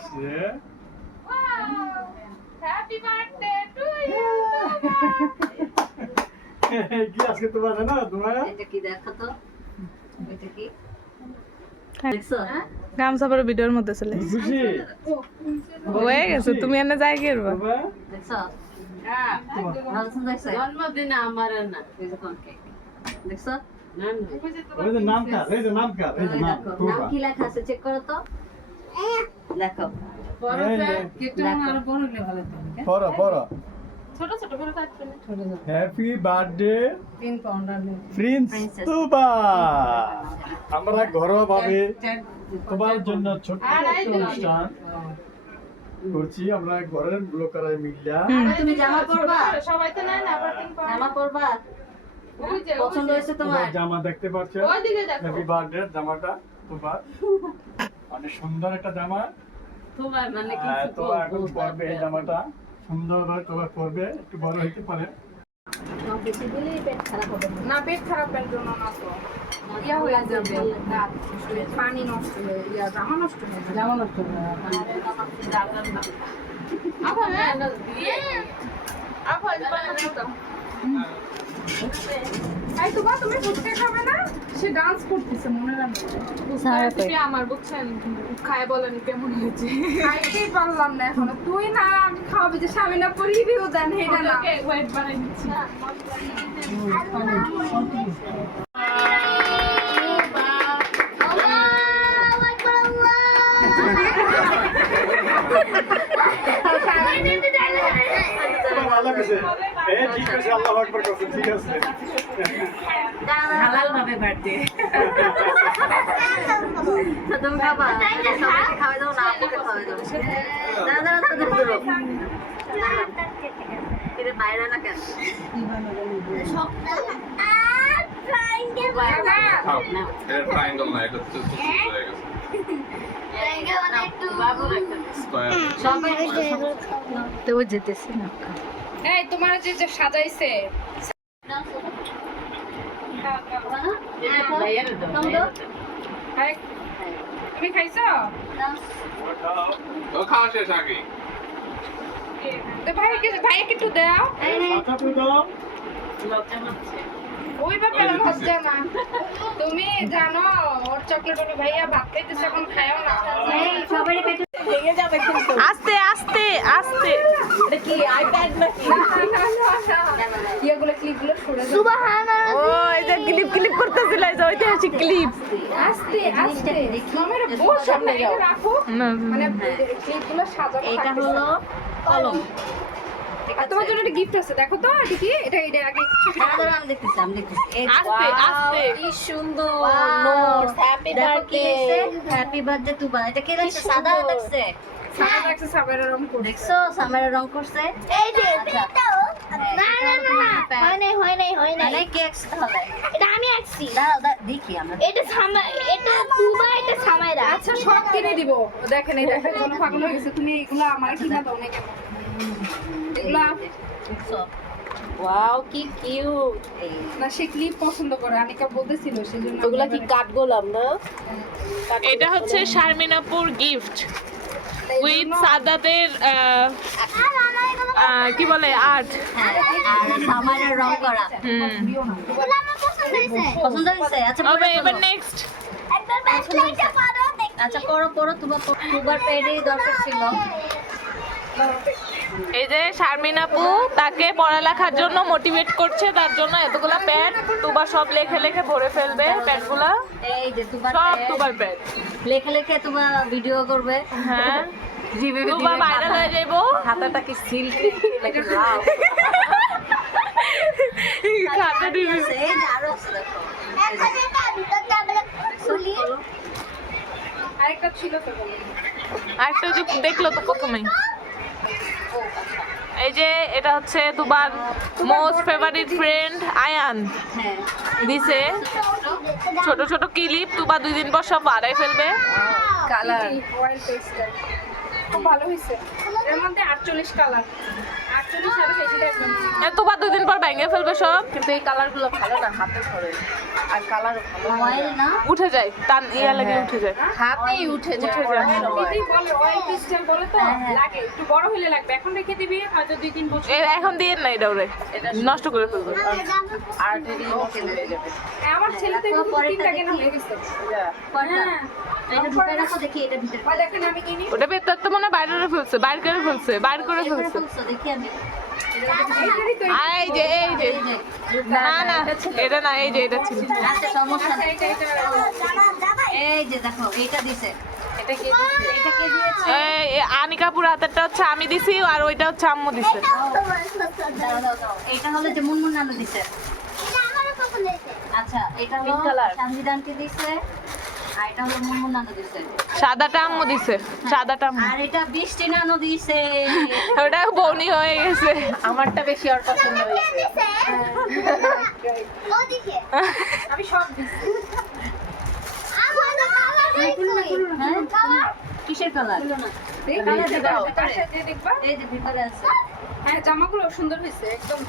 আসছে। Happy birthday to you. কি আজকে তোমার না তোমার? এটা কি দেখো তো, এটা কি দেখছো? গামছা পরে ভিডিওর মধ্যে চলে তুমি খুশি? হয়ে গেছে, তুমি এনে যাই গেরবা। বাবা, দেখছো? হ্যাঁ, ভালো সুন্দর দেখছো? জন্মদিনে আমার না। এই যে কোন কেক দেখছো? না না। ওই যে নাম কার? এই যে নাম কার? এই যে নাম দেখো, নাম তুবা। কি লেখা আছে চেক করো তো। দেখো বড় এই যে, কেকটা আমার বড় হলে ভালো হবে। পড়ো পড়ো। ছোট ছোট করে কাটবে না। ছোট ছোট। হ্যাপি বার্থডে 3 পাউন্ডার নেই। প্রিন্স Princess তুবা। আমরা ঘরোয়া ভাবে তোমার জন্য ছোট্ট একটা অনুষ্ঠান করছি, আমরা ঘরের লোকেরা মিল্লা। তুমি জামা পরবা? সবাই তো নেয় না, আবার 3 পাউন্ড। জামা পরবা? ওই যে পছন্দ হয়েছে তোমার? তোমার জামা দেখতে পাচ্ছেন, ওইদিকে দেখো। হ্যাপি বার্থডে জামাটা তোমার, অনেক সুন্দর একটা জামা। তোমার মানে কি? তো এখন পরবে এই জামাটা, সুন্দরভাবে তোমার পরবে, একটু বড় হইতে পারে। বেশি দিলেই পেট খারাপ হবে। না, পেট খারাপের জন্য না তো। ইয়া হয়ে যাবে। না, পানি নষ্ট হয়ে ইয়া জামা নষ্ট হয়ে যাবে। জামা নষ্ট হয়ে যাবে। আবার আবার এই তোমার তুমি ফুচকা খাবে না? সে ডান্স করতেছে মনে রাখবে। তুমি আমার বুঝছেন খায় বলেন কেমন হয়েছে। খাইতেই পারলাম না এখনো। তুই না আমি খাওয়াবি যে স্বামী না পর রিভিউ দেন এটা না। ওয়েট বানাই দিচ্ছি। ভালো লাগছে। এই ঠিক আছে, আল্লাহু আকবার করছেন, ঠিক আছে। হালাল ভাবে বার্থডে। তুমি খাবা? সবাইকে খাওয়াই দাও না, আমাকে খাওয়াই দাও। দাঁড়া দাঁড়া দাঁড়া দাঁড়া। এটা বাইরে না কেন? খাও এটা ট্রায়াঙ্গেল না, এটা তো হয়ে গেছে স্কয়ার। সবাই তো যেতেছি না। এই তোমার যে যে সাজাইছে এই, তুমি খাইছো? ও খাওয়া শেষ আগে। তো ভাইকে একটু দাও। আচ্ছা তুই দাও। ওই ব্যাপারে লজ্জা না। তুমি জানো ওর চকলেট ওর ভাইয়া ভাত খাইতেছে, এখন খায়ও না। এই সবাই পেটে ভেঙে যাবে কিন্তু। আস্তে আস্তে আস্তে। এটা কি আইপ্যাড নাকি? ইয়েগুলো ক্লিপগুলো সরে যাও। ও এই যে ক্লিপ ক্লিপ করতেছিল, এই যে ঐতিহাসিক ক্লিপ। আস্তে আস্তে আমার বউ সামনে যাও রাখো। মানে ক্লিপগুলো সাজানো এটা থাকতেছে। হলো কলম। আর তোমার জন্য একটা গিফট আছে, দেখো তো এটা কি? এটা আগে দাঁড়া আমি দেখতেছি আমি দেখতেছি। এই আস্তে আস্তে। কি সুন্দর notes. Happy birthday. Happy birthday two বা। এটা কি লাগছে? সাদা লাগছে। সাদা রাখছে, সাবের রং করছে। দেখছো সামারের রং করছে? এই যে আচ্ছা। এটাও না না না না হয় নাই মানে কেক তাহলে এটা আমি আঁকছি দাঁড়াও দেখি আমরা। এটা সামা এটা তুবা এটা সামাইরা আচ্ছা সব কিনে দিব। দেখেন এই দেখেন কোন পাগল হয়ে গেছে। তুমি এগুলা আমার কিনা দাও না কেন? এগুলা দেখছো? ওয়াও কি কিউট। এই না, সে ক্লিপ পছন্দ করে, আনিকা বলতেছিল সেজন্য। ওগুলা কি কাঠগোলাপ না? এটা হচ্ছে শারমিনাপুর গিফট উইথ সাদাতের কি বলে আর্ট। হ্যাঁ আর সামারের রং করা। এগুলো আমার পছন্দ হয়েছে পছন্দ হয়েছে? আচ্ছা তবে পরে এবার ফেলো। নেক্সট একবার ব্যাকলাইটটা পারো দেখ আচ্ছা পরো তুবার পেডেই দরকার ছিল। এই যে শারমিনাপু তাকে পড়ালেখার জন্য মোটিভেট করছে, তার জন্য এতগুলা প্যাড তুবা সব লেখে লেখে ভরে ফেলবে প্যাডগুলা, এই যে তুবার সব প্যাড তুবার প্যাড। লেখে লেখে তুবা ভিডিও করবে। হ্যাঁ তুবা ভাইরাল হয়ে যাইবো। হাতাটা কি সিল্কি লাগে লাভ। খাতা দিবি। এই যে আরো আছে দেখো। এখন এটা ভিতর ট্যাবলেট খুলি আরেকটা ছিল তো বলো। আরেকটা যে দেখলো তো প্রথমেই। এই যে এটা হচ্ছে তুবার মোস্ট ফেভারিট ফ্রেন্ড আয়ান হ্যাঁ দিছে ছোট ছোট ক্লিপ, তুবা 2 দিন পর সব বাড়াই ফেলবে। কালার অয়েল পেস্টাল খুব ভালো হয়েছে এর মধ্যে 48 কালার 48 আরো বেশি দেখবেন তুবা 2 দিন পর ভেঙে ফেলবে সব, কিন্তু এই কালারগুলো ভালো না হাতে ধরে আর কালারও ভালো অয়েল না উঠে যায় টান ইয়া লাগে উঠে যায়। হাতেই উঠে যায় দিদি বলে অয়েল পেস্টাল বলে তো লাগে একটু বড় হলে লাগবে এখন রেখে দিবি হয়তো 2-3 বছর এখন দিয়ে না এটা ওরে নষ্ট করে ফেলবে। আর দেরি হয়ে যাবে আমার ছেলে তো একটু 3টা কেনা হয়ে গেছে কোনটা হ্যাঁ এটা ঢুকে রাখো দেখি এটা ভিতরে ওই দেখেন আমি কিনি ওটা ভেতর তো মনে হয় বাইরে করে ফেলছে, বাইর করে ফেলছে, বাইর করে এটা ফেলছে। ফেলছো দেখি আমি এইটারই তো এই যে না না এটা না, এই যে এটা ছিল। আচ্ছা সমস্যা নেই এটা এই যে দেখো এটা দিছে এটা কি এটা কে দিয়েছে এই আনিকাপুর হাতেরটা হচ্ছে আমি দিছি আর ওইটা হচ্ছে আম্মু দিছে। দাও দাও দাও এটা হলো যে মুনমুন নানু দিছে আচ্ছা এটা হলো সংবিধানকে দিছে আর এটা হলো মুনমুন নানু দিছে সাদাটা আম্মু দিছে, সাদাটা আম্মু। আর এটা বৃষ্টি নানু দিছে ওটা বৌনি হয়ে গেছে। আমারটা বেশি আর পছন্দ হয়েছে ওদিকে আমি সব দিছি হ্যাঁ কিসের কালার এই কালারটা দাও তার সাথে দেখবা এই যে ভিতরে আছে হ্যাঁ জামাগুলো সুন্দর হয়েছে একদম